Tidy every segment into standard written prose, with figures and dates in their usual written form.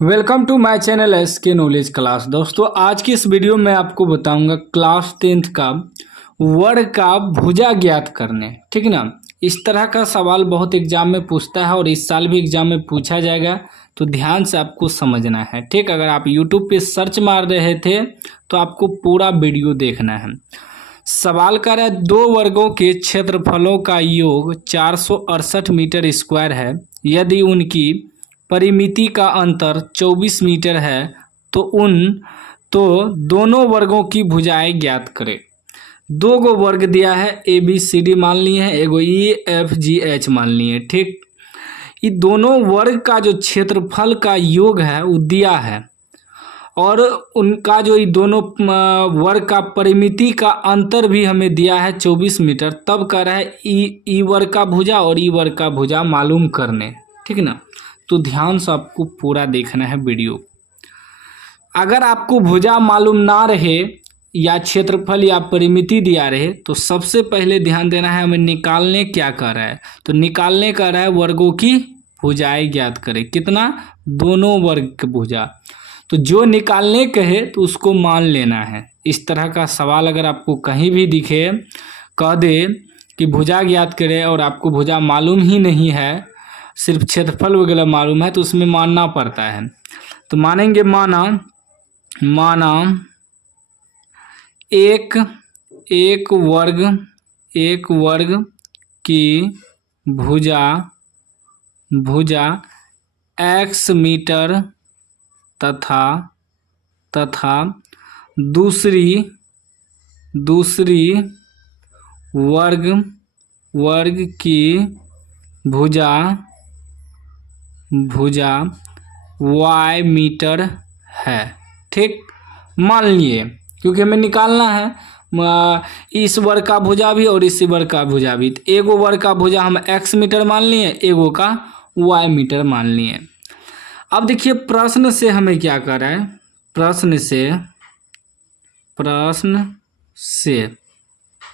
Welcome to my channel S K knowledge class. दोस्तों आज की इस वीडियो में आपको बताऊंगा क्लास 10th का वर्ग का भुजा ज्ञात करने। ठीक ना, इस तरह का सवाल बहुत एग्जाम में पूछता है और इस साल भी एग्जाम में पूछा जाएगा, तो ध्यान से आपको समझना है। ठीक, अगर आप यूट्यूब पे सर्च मार रहे थे तो आपको पूरा वीडियो देखना है। सवाल कर रहा है दो वर्गों के क्षेत्रफलों का योग 468 मीटर स्क्वायर है। यदि उनकी परिमिति का अंतर 24 मीटर है तो दोनों वर्गों की भुजाएं ज्ञात करें। दो गो वर्ग दिया है, ए बी सी डी मान लिए हैं, एगो ई एफ जी एच मान लिए। ठीक, ये दोनों वर्ग का जो क्षेत्रफल का योग है वो दिया है और उनका जो ये दोनों वर्ग का परिमिति का अंतर भी हमें दिया है 24 मीटर। तब कह रहा है ई वर्ग का भुजा और ई वर्ग का भुजा मालूम करने। ठीक ना, तो ध्यान से आपको पूरा देखना है वीडियो। अगर आपको भुजा मालूम ना रहे या क्षेत्रफल या परिमिति दिया रहे तो सबसे पहले ध्यान देना है हमें निकालने क्या कर रहा है। तो निकालने कर रहा है वर्गों की भुजाएं ज्ञात करें। कितना? दोनों वर्ग की भुजा। तो जो निकालने कहे तो उसको मान लेना है। इस तरह का सवाल अगर आपको कहीं भी दिखे, कह दे कि भुजा ज्ञात करें और आपको भुजा मालूम ही नहीं है, सिर्फ क्षेत्रफल वगैरह मालूम है, तो उसमें मानना पड़ता है। तो मानेंगे, माना एक वर्ग की भुजा x मीटर तथा दूसरी वर्ग की भुजा y मीटर है। ठीक, मान लिए, क्योंकि हमें निकालना है इस वर्ग का भुजा भी और इस वर्ग का भुजा भी। तो एगो वर्ग का भुजा हम x मीटर मान लिए, एगो का y मीटर मान लिए। अब देखिए प्रश्न से हमें क्या कर रहा है, प्रश्न से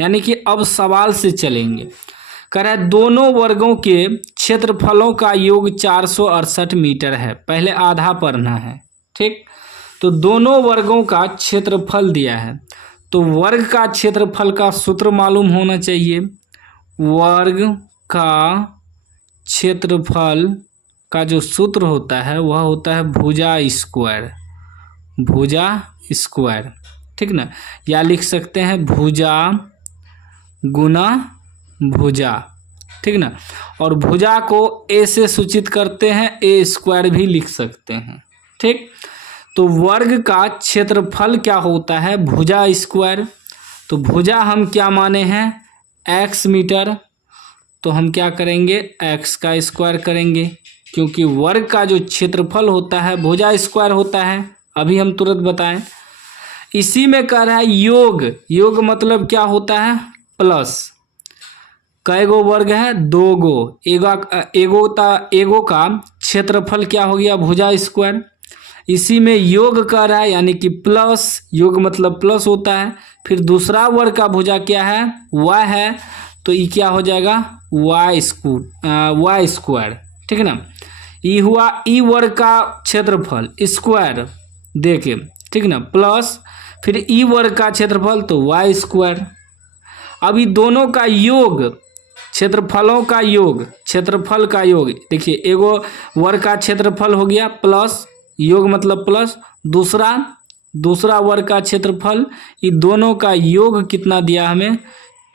यानी कि अब सवाल से चलेंगे। कह रहा है दोनों वर्गों के क्षेत्रफलों का योग 468 मीटर है। पहले आधा पढ़ना है। ठीक, तो दोनों वर्गों का क्षेत्रफल दिया है, तो वर्ग का क्षेत्रफल का सूत्र मालूम होना चाहिए। वर्ग का क्षेत्रफल का जो सूत्र होता है वह होता है भुजा स्क्वायर। ठीक ना, या लिख सकते हैं भुजा गुना भुजा। ठीक ना, और भुजा को ए से सूचित करते हैं, ए स्क्वायर भी लिख सकते हैं। ठीक, तो वर्ग का क्षेत्रफल क्या होता है? भुजा स्क्वायर। तो भुजा हम क्या माने हैं? x metre. तो हम क्या करेंगे? x का स्क्वायर करेंगे, क्योंकि वर्ग का जो क्षेत्रफल होता है भुजा स्क्वायर होता है। अभी हम तुरंत बताएं। इसी में कह रहा है योग मतलब क्या होता है? प्लस। कै गो वर्ग है? दो गो। एगो का क्षेत्रफल क्या हो गया? भुजा स्क्वायर। इसी में योग कर रहा है, यानी कि प्लस, योग मतलब प्लस होता है। फिर दूसरा वर्ग का भुजा क्या है? y है, तो ये क्या हो जाएगा? y square. ठीक है ना, ये हुआ ई वर्ग का क्षेत्रफल स्क्वायर देके। ठीक ना, प्लस फिर ई वर्ग का क्षेत्रफल तो y स्क्वायर। अभी दोनों का योग, क्षेत्रफलों का योग, क्षेत्रफल का योग देखिए, एगो वर्ग का क्षेत्रफल हो गया प्लस, योग मतलब प्लस, दूसरा वर्ग का क्षेत्रफल, ये दोनों का योग कितना दिया हमें?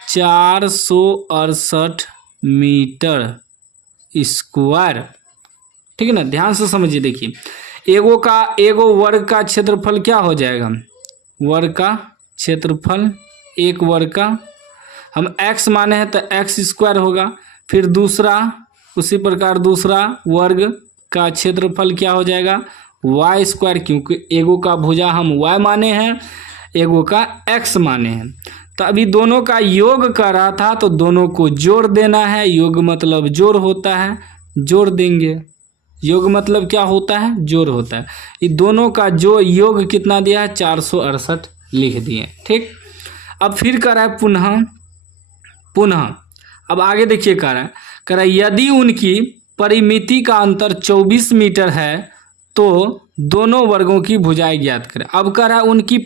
468 मीटर स्क्वायर। ठीक है ना, ध्यान से समझिए। देखिए एगो वर्ग का क्षेत्रफल क्या हो जाएगा? वर्ग का क्षेत्रफल, एक वर्ग का हम x माने हैं तो x स्क्वायर होगा। फिर दूसरा, उसी प्रकार दूसरा वर्ग का क्षेत्रफल क्या हो जाएगा? y स्क्वायर, क्योंकि एगो का भुजा हम y माने हैं, एगो का x माने हैं। तो अभी दोनों का योग कर रहा था, तो दोनों को जोड़ देना है। योग मतलब जोड़ होता है, जोड़ देंगे। योग मतलब क्या होता है? जोड़ होता है। ये दोनों का जो योग कितना दिया है? 468 लिख दिए। ठीक, अब फिर कर रहा है पुनः अब आगे देखिए, कह रहा है यदि उनकी परिमिति का अंतर 24 मीटर है तो दोनों वर्गों की भुजाएं ज्ञात करें। अब कह रहा है उनकी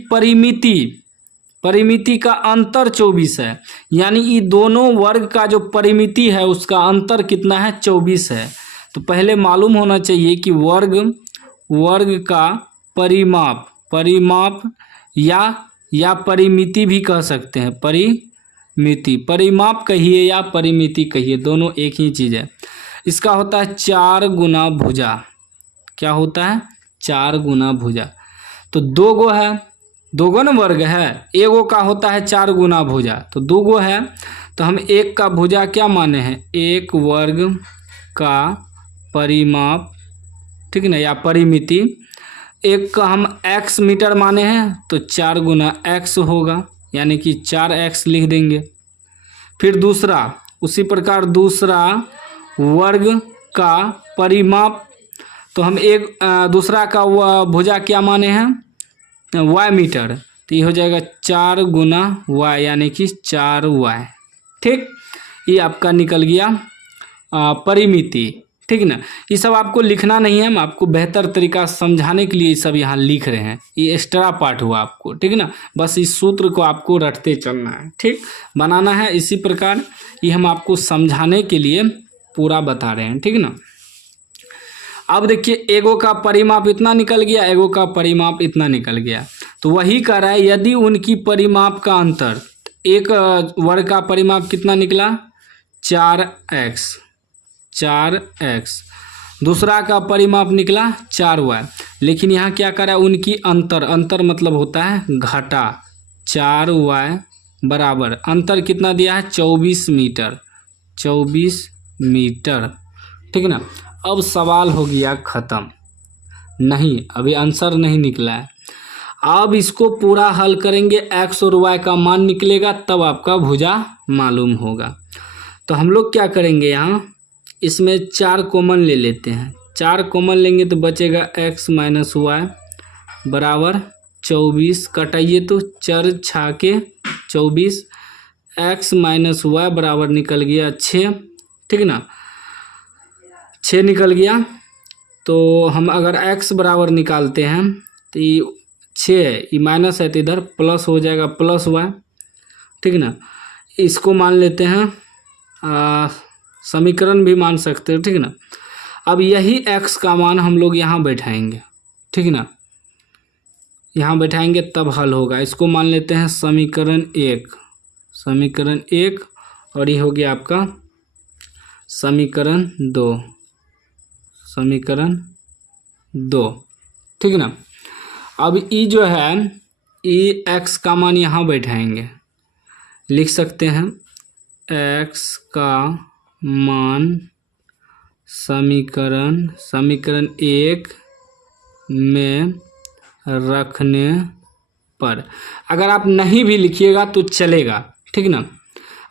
परिमिति का अंतर 24 है, यानी ये दोनों वर्ग का जो परिमिति है उसका अंतर कितना है, 24 है। तो पहले मालूम होना चाहिए कि वर्ग का परिमाप या परिमिति भी कह सकते हैं। परिमाप कहिए या परिमिति कहिए, दोनों एक ही चीज़ है। इसका होता है 4 गुना भुजा। क्या होता है, 4 गुना भुजा। तो 2 गो है, 2 गो ना वर्ग है, एगो का होता है 4 गुना भुजा, तो 2 गो है। तो हम एक का भुजा क्या माने हैं, एक वर्ग का परिमाप, ठीक ना, या परिमिति। एक का हम x मीटर माने हैं तो 4 गुना x होगा, यानी कि 4x लिख देंगे। फिर दूसरा, उसी प्रकार दूसरा वर्ग का परिमाप, तो हम दूसरा का भुजा क्या माने हैं, y मीटर, तो ये हो जाएगा 4 गुना y, यानी कि 4y। ठीक, ये आपका निकल गया परिमिति। ठीक ना, ये सब आपको लिखना नहीं है, हम आपको बेहतर तरीका समझाने के लिए ये सब यहाँ लिख रहे हैं। ये एक्स्ट्रा पार्ट हुआ आपको, ठीक ना, बस इस सूत्र को आपको रटते चलना है, ठीक, बनाना है इसी प्रकार। ये हम आपको समझाने के लिए पूरा बता रहे हैं, ठीक ना। अब देखिए, एगो का परिमाप इतना निकल गया, एगो का परिमाप इतना निकल गया, तो वही कह रहा है यदि उनकी परिमाप का अंतर, एक वर्ग का परिमाप कितना निकला 4x, दूसरा का परिमाप निकला 4y, लेकिन यहाँ क्या कर रहा है, उनकी अंतर मतलब होता है घटा, 4y बराबर अंतर कितना दिया है 24 मीटर, ठीक ना। अब सवाल हो गया ख़त्म, नहीं अभी आंसर नहीं निकला है। अब इसको पूरा हल करेंगे, x और y का मान निकलेगा, तब आपका भुजा मालूम होगा। तो हम लोग क्या करेंगे, यहाँ इसमें 4 कॉमन ले लेते हैं। 4 कॉमन लेंगे तो बचेगा x माइनस वाई बराबर 24, कटाइए तो 4 छाके 24, x माइनस वाई बराबर निकल गया 6, ठीक ना, 6 निकल गया। तो हम अगर x बराबर निकालते हैं तो ये 6 है, ये माइनस है तो इधर प्लस हो जाएगा प्लस y, ठीक ना। इसको मान लेते हैं समीकरण भी मान सकते हो, ठीक ना। अब यही x का मान हम लोग यहाँ बैठाएंगे, ठीक ना, यहाँ बैठाएंगे तब हल होगा। इसको मान लेते हैं समीकरण 1 और ये हो गया आपका समीकरण 2, ठीक ना। अब ये जो है, ये x का मान यहाँ बैठाएंगे, लिख सकते हैं x का मान समीकरण 1 में रखने पर, अगर आप नहीं भी लिखिएगा तो चलेगा, ठीक ना,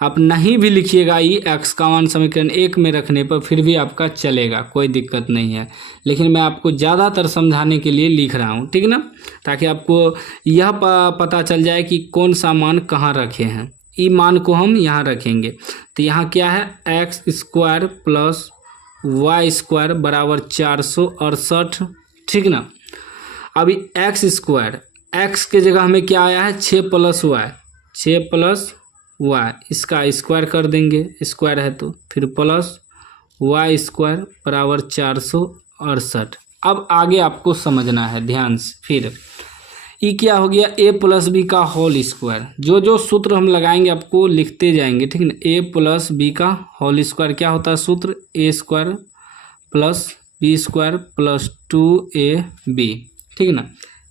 आप नहीं भी लिखिएगा ये x का मान समीकरण 1 में रखने पर फिर भी आपका चलेगा, कोई दिक्कत नहीं है। लेकिन मैं आपको ज़्यादातर समझाने के लिए लिख रहा हूँ, ठीक ना, ताकि आपको यह पता चल जाए कि कौन सा मान कहाँ रखे हैं। ई मान को हम यहाँ रखेंगे, तो यहाँ क्या है x square plus y square बराबर 468, ठीक ना। अभी x स्क्वायर, x के जगह हमें क्या आया है 6 प्लस वाई, इसका स्क्वायर कर देंगे, स्क्वायर है तो फिर प्लस वाई स्क्वायर बराबर 468। अब आगे आपको समझना है ध्यान से। फिर ये क्या हो गया a प्लस बी का होल स्क्वायर, जो सूत्र हम लगाएंगे आपको लिखते जाएंगे, ठीक ना। a प्लस बी का होल स्क्वायर क्या होता है सूत्र, a square plus b square plus 2ab, ठीक ना।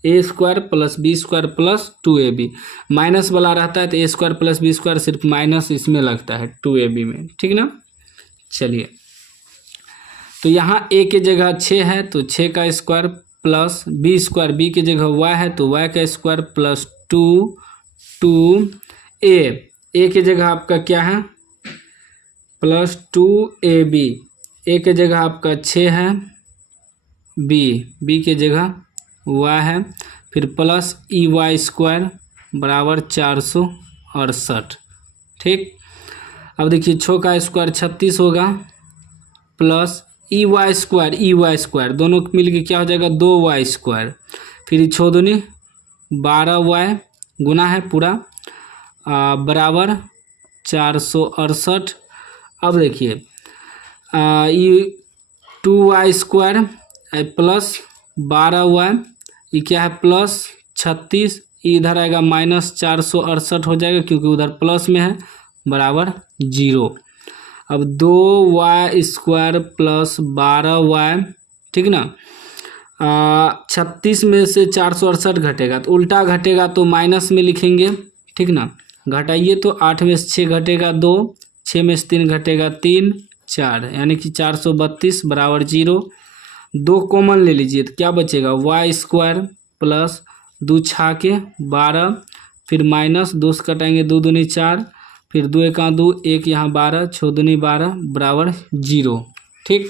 a square plus b square plus 2ab, minus वाला रहता है तो a square plus b square सिर्फ माइनस इसमें लगता है 2ab में, ठीक ना। चलिए, तो यहाँ a के जगह 6 है तो 6 का square plus b square, b की जगह y है तो y का स्क्वायर प्लस 2a की जगह आपका क्या है प्लस 2ab, a के जगह आपका 6 है, बी के जगह y है, फिर प्लस EY स्क्वायर बराबर 468, ठीक। अब देखिए 6 का स्क्वायर 36 होगा प्लस ई वाई स्क्वायर दोनों मिल के क्या हो जाएगा 2y²। फिर 6 दूनी 12y गुना है पूरा बराबर 468। अब देखिए ये 2y² प्लस 12y, ये क्या है प्लस 36, इधर आएगा माइनस 468 हो जाएगा क्योंकि उधर प्लस में है बराबर 0। अब 2y² प्लस 12y, ठीक ना। 36 में से 468 घटेगा तो उल्टा घटेगा तो माइनस में लिखेंगे, ठीक ना। घटाइए तो 8 में से 6 घटेगा 2, 6 में से 3 घटेगा 3, 4 यानी कि 432 बराबर 0। 2 कॉमन ले लीजिए तो क्या बचेगा y² प्लस 2 छा के 12, फिर माइनस 2 से कटाएंगे 2 दूनी 4, फिर 2 एका 2, 1 यहाँ 12, 6 दूनी 12 बराबर 0। ठीक,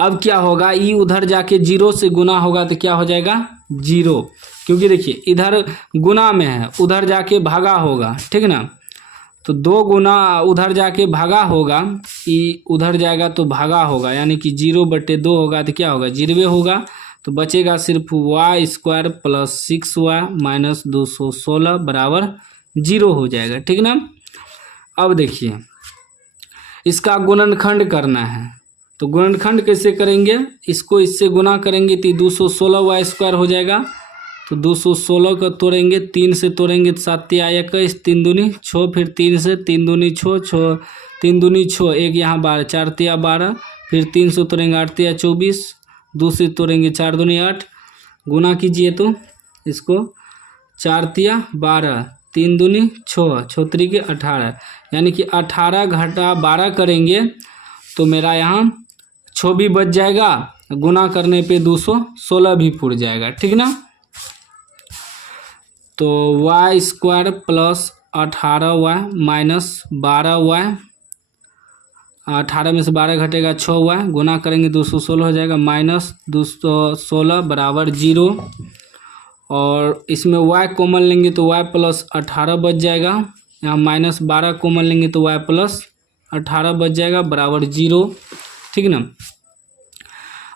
अब क्या होगा ई उधर जाके 0 से गुना होगा तो क्या हो जाएगा 0, क्योंकि देखिए इधर गुना में है उधर जाके भागा होगा, ठीक ना। तो 2 गुना उधर जाके भागा होगा, ई उधर जाएगा तो भागा होगा यानी कि 0/2 होगा तो क्या होगा 0 होगा। तो बचेगा सिर्फ y² प्लस 6y माइनस 216 बराबर 0 हो जाएगा, ठीक ना। अब देखिए इसका गुणनखंड करना है तो गुणनखंड कैसे करेंगे, इसको इससे गुना करेंगे तो 216y² हो जाएगा। तो 216 को तोड़ेंगे 3 से तोड़ेंगे तो 7 या 21, 3 दूनी 6, फिर 3 से 3 दूनी 6, 3 दूनी 6, 1 यहाँ 12, 4 तिया 12, फिर 3 से तोड़ेंगे 8 तिया 24, 2 से तोड़ेंगे 4 दूनी 8, गुना कीजिए तो इसको 4 तिया 12, 3 दूनी 6, 6 त्रिके 18, यानी कि 18 घटा 12 करेंगे तो मेरा यहाँ 6 भी बच जाएगा, गुना करने पे 216 भी पुर जाएगा, ठीक ना। तो y² plus 18y minus 12y, 18 में से 12 घटेगा 6y, गुना करेंगे 216 हो जाएगा माइनस 216 बराबर 0। और इसमें y कॉमन लेंगे तो y प्लस 18 बच जाएगा, यहाँ माइनस 12 कॉमन लेंगे तो y प्लस 18 बच जाएगा बराबर 0, ठीक ना।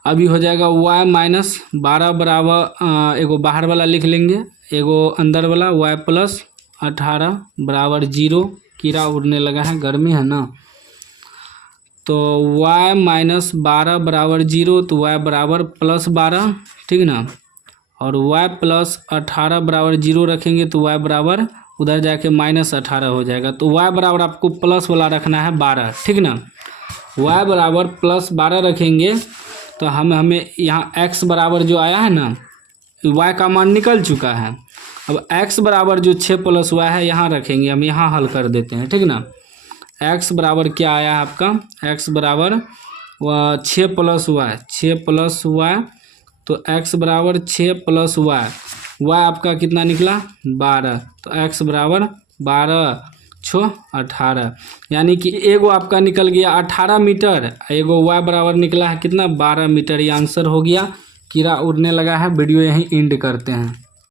अभी हो जाएगा y माइनस 12 बराबर एगो बाहर वाला लिख लेंगे एगो अंदर वाला, y प्लस 18 बराबर 0। कीड़ा उड़ने लगा है, गर्मी है ना। तो y माइनस 12 बराबर 0, तो y बराबर प्लस 12, ठीक ना। और y प्लस 18 बराबर 0 रखेंगे तो y बराबर उधर जाके माइनस 18 हो जाएगा। तो y बराबर आपको प्लस वाला रखना है 12, ठीक ना। y बराबर प्लस 12 रखेंगे तो हमें यहाँ x बराबर जो आया है ना, y का मान निकल चुका है। अब x बराबर जो 6 + y है यहाँ रखेंगे, हम यहाँ हल कर देते हैं, ठीक ना। x बराबर क्या आया है आपका, x बराबर 6 + y, 6 + y, तो x बराबर 6 + y, y आपका कितना निकला 12, तो x बराबर 12 6 18, यानी कि एगो आपका निकल गया 18 मीटर, एगो y बराबर निकला है कितना 12 मीटर। ये आंसर हो गया। कीड़ा उड़ने लगा है। वीडियो यहीं एंड करते हैं।